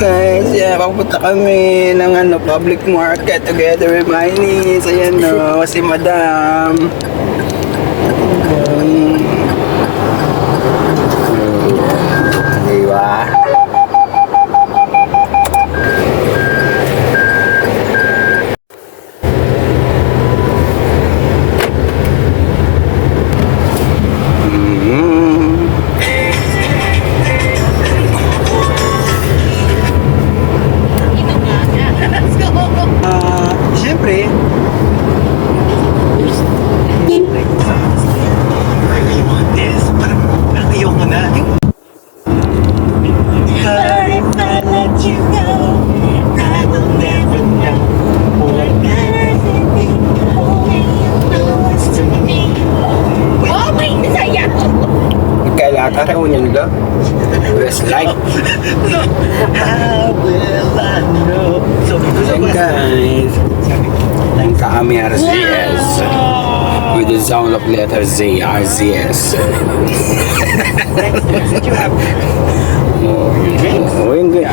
Guys, yeah, papunta kami ng public market together with my niece. Ayan no, si Madam. Diba? Siyempre, kailangan ka rin nila. Westlife. And guys, ang kami RZS with the sound of letter Z, RZS. Oh, yun kaya.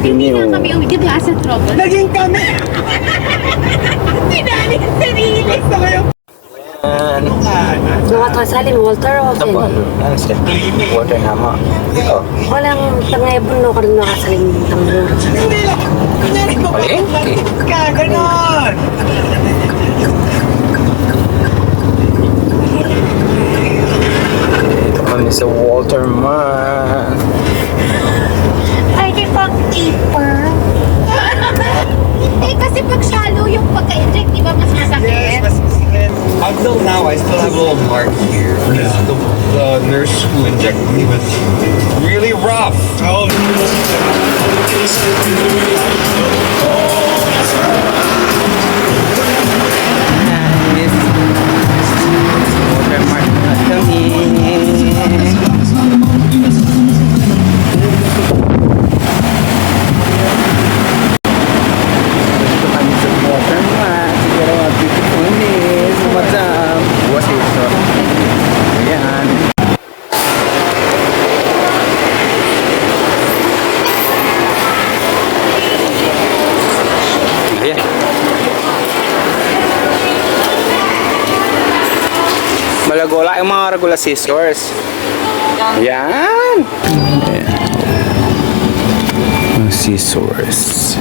Hindi nga kami di ba sa trouble? Naging kami! Sinali ang sarili! Basta kayo! Mga kasalin, Walter, o Apo, water nga mo. Oh. walang tangayabon no karon nakasalin tangbur. Palengke. Kaganon! Ito kami sa Walter man. Ay, di pang deeper. Eh, kasi pag shallow yung pagka-inject, di ba mas masakit? Until now, I still have a little mark here because the nurse who injected me was really rough. Oh. Walter Mart na kami. Dito kami sa Walter Mart. Siguro mga beautiful days. Madam. Buwas ito. Ayan. Ayan. Malagola yung mga regular scissors. Yan. Ang scissors.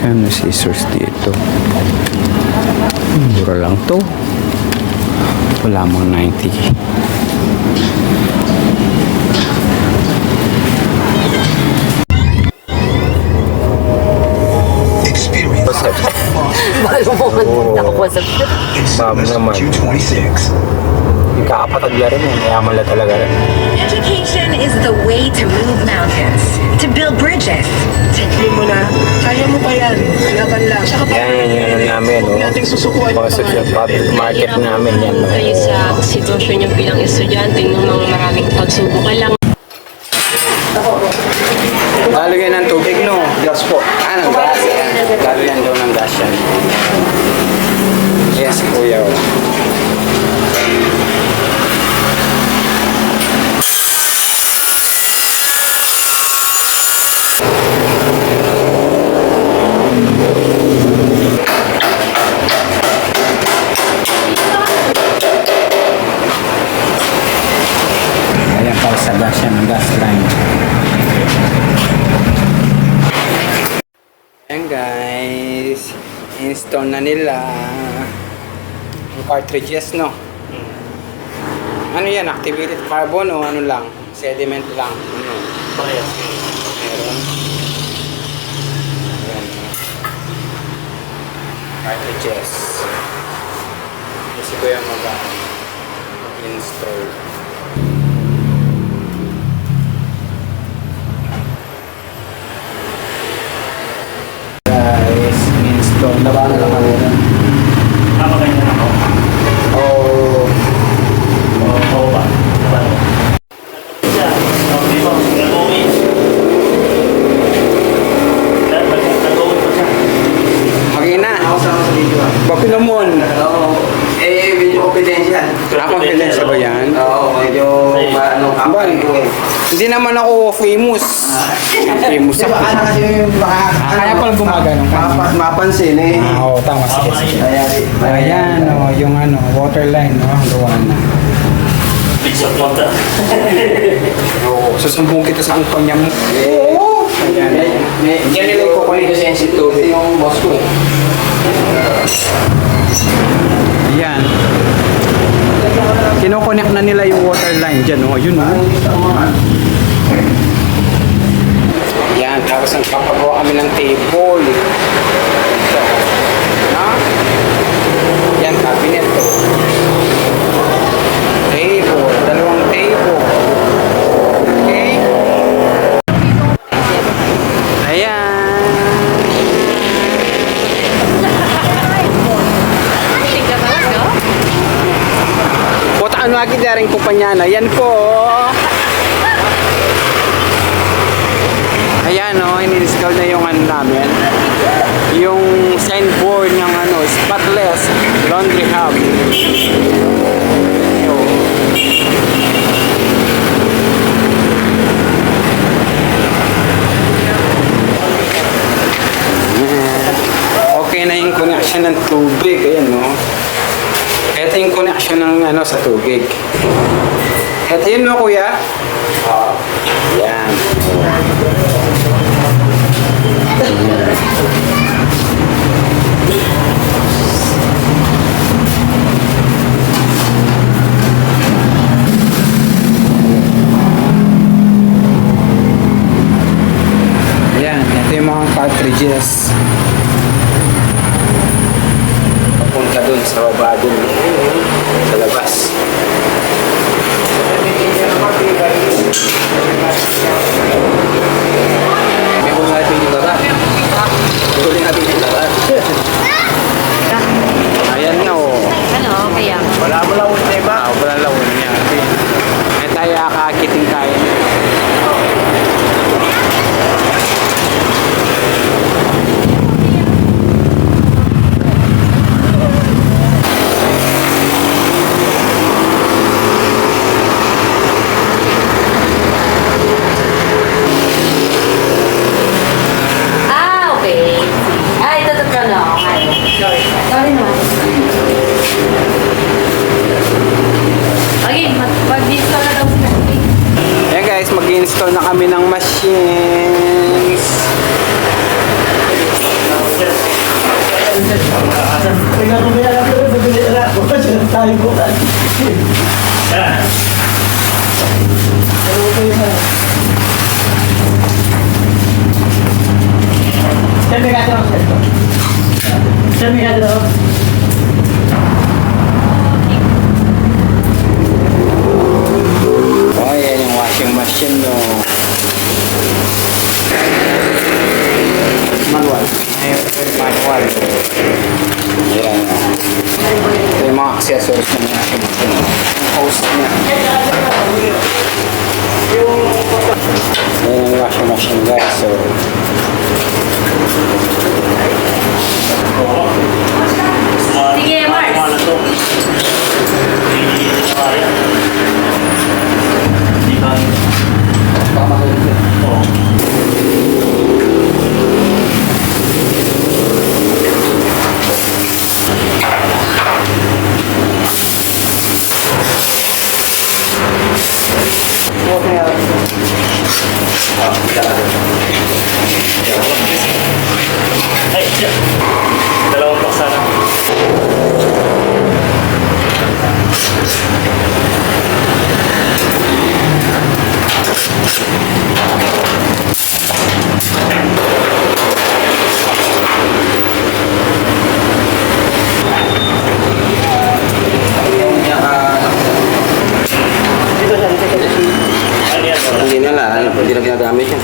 Kano scissors dito? Mura lang to. Wala mang 90. Balo mo man ako sa Ma'am naman. Yung kakapatag na rin eh. Mayaman na talaga rin. Education is the way to move mountains, to build bridges. Hindi mo na. Kaya mo pa yan. Laban lang. Saka pa. Yan yung ano namin, no? Nating susukuan Mga social public market namin yan, no? Kayo sa sitwasyon niyo bilang estudyante ng mga maraming pagsubok, kailangan Lalagyan ng tubig, no? Gas po. Ng gas. Lalagyan daw ng gas yan. Yes, kuya. Ayan pa sa gas yan, ng gas line. Ayan guys, install na nila yung cartridges, no? Ano yan, activated carbon o ano lang? Sediment lang? Ano? Parehas. Meron. Ayan. Cartridges. Kasi ko yung mag-install. Guys, install na ba lang ako? Oh. Oo ba? Bakulamon. Oo. Video confidential. Confidential ba yan? Oo, medyo ano Ba, hindi naman ako famous. Famous Di ba, ako. kasi yung Kaya pala gumagano. mapansin eh. Oo, tama. Sige, sige. Kaya, Ayan, yung waterline, gawa na. Big of water. Oo, susumbong kita sa kumpanya mo. Oo! Ayan. Diyan nila ikukunin. sensitive yung boss ko eh. Ayan. Kinokonek na nila yung waterline dyan, yun, Yan, tapos ang papagawa kami ng table. Ito. Yan, cabinet to. Table, dalawang table. Okay? Ayan. Putaan lagi daring kumpanya na. Yan po. Ayan inidiskaw na yung namin. Yung signboard ng spotless laundry hub. Okay na yung connection ng tubig. Ayan Ito yung connection ng sa tubig. Ito yun kuya? Yan. Ayan, ito yung mga cartridges. Papunta dun sa baba dun. Sa labas. May kung natin yung lahat. Tuloy natin yung lahat. Ayan na Kaya? Wala mo lawon na iba? Wala lawon niya. May tayo kakakiting tayo. Okay. Ito na. Sorry naman. Okay, mag-install na daw sila. Ayan guys, mag-install na kami ng machines. Oh, yan yung washing machine manual. Manual. Yan. Ito yung mga accessories ng washing machine. Yung hose niya. Yan yung washing machine guys. So, Sige, Mars. Ano to? Di ba? Oo. Ay, siya. Dalawang paksa na. Ano yan? Hindi nila, hindi na ginagamit yan.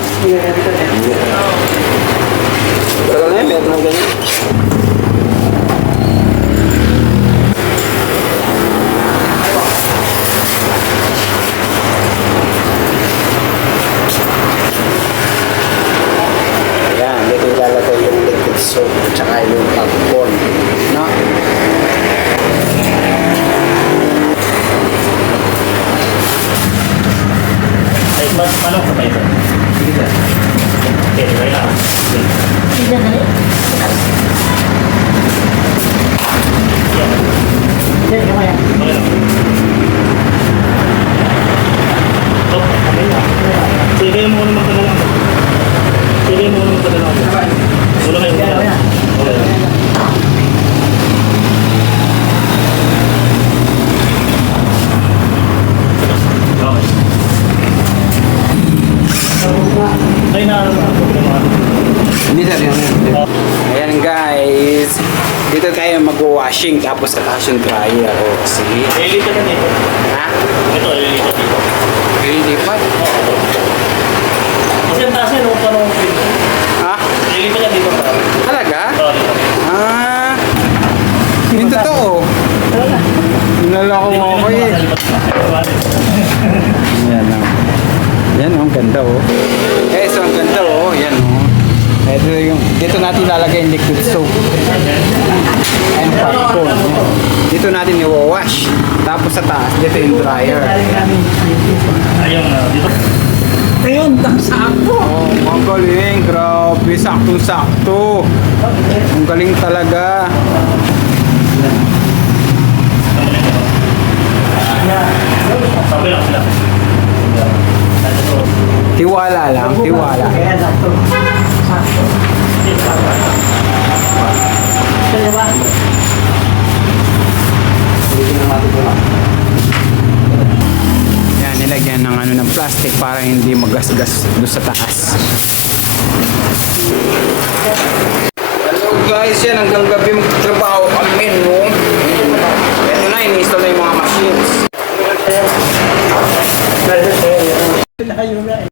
Pero na yun, meron ng ganyan. ayan, dito ilalagay yung liquid soap at saka yung alcohol. No? Ay, paano ka ba ito? okay na. Okay lang. Sige mo muna magdala. Sige mo muna magdala. Wala kayo magdala. Okay lang. Okay. Ay na ano na. Hindi sir, yan. Ayan guys. Dito tayo mag-washing tapos sa taas yung dryer. O, sige. Lilipat na dito. Ha? Ito, lilipat dito. Lilipat? Kasi ang taas yan, parang Ha? lilipat na dito. Talaga? Oo, dito. Ah. Yung totoo. Nalako mo ako eh. Yan o. Yan o, ang ganda o. Eh, so ang ganda o. Yan o. Ito yung, dito natin lalagay yung liquid soap. And popcorn. Yan. Dito natin i-wash. Tapos sa taas, dito yung dryer. Ayun, dito. Ayun, sakto. Oh, ang galing. Grabe, saktong-sakto. Ang galing talaga. Sabi lang sila. Tiwala lang, tiwala. Kaya sakto. Sakto. Diba? Yan, nilagyan ng ano ng plastic para hindi magasgas doon sa taas. Hello guys, yan hanggang gabi magtrabaho kami, no? Ito na, ini-install na yung mga machines. Layo na eh.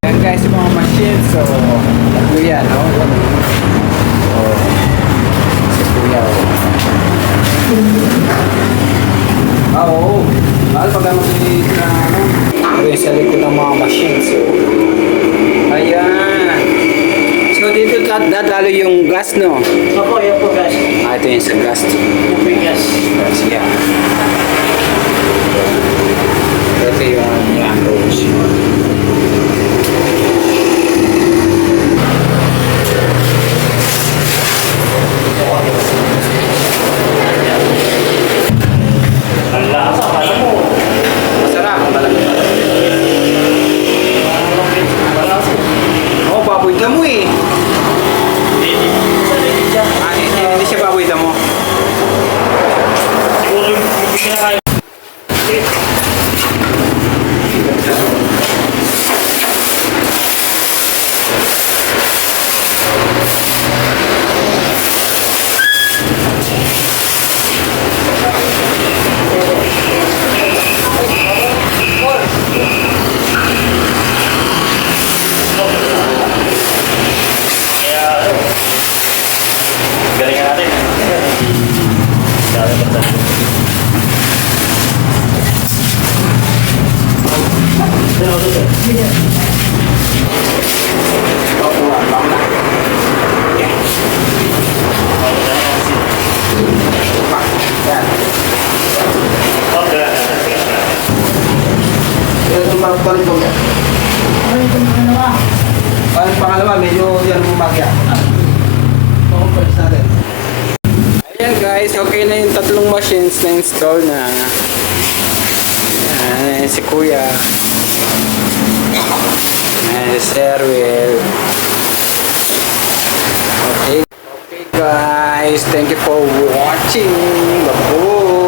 Yan guys, yung mga machines. So, kuya, no? Oh, si kuya, oh. Ah, oo. Mahal pag ano na ano. Ito yung sa likod ng mga machines. Oh. Ayan. So, dito dadalo yung gas, no? Opo, yan po guys. Ah, ito yung sa gas. Bigas. Gas, yeah. Ito yung yan, rose. Ang lasa, alam mo. Masarap. Oh, baboy damo eh. Ah, hindi siya baboy damo. Siguro yung pinakain. Kaya, galingan natin. Dami ba tayo? Paano pangalawa, medyo yan bumagya. Ayan guys, okay na yung tatlong machines na install na. Ayan, si kuya. Ayan, si Serwell. Okay. Okay guys, thank you for watching. Bye.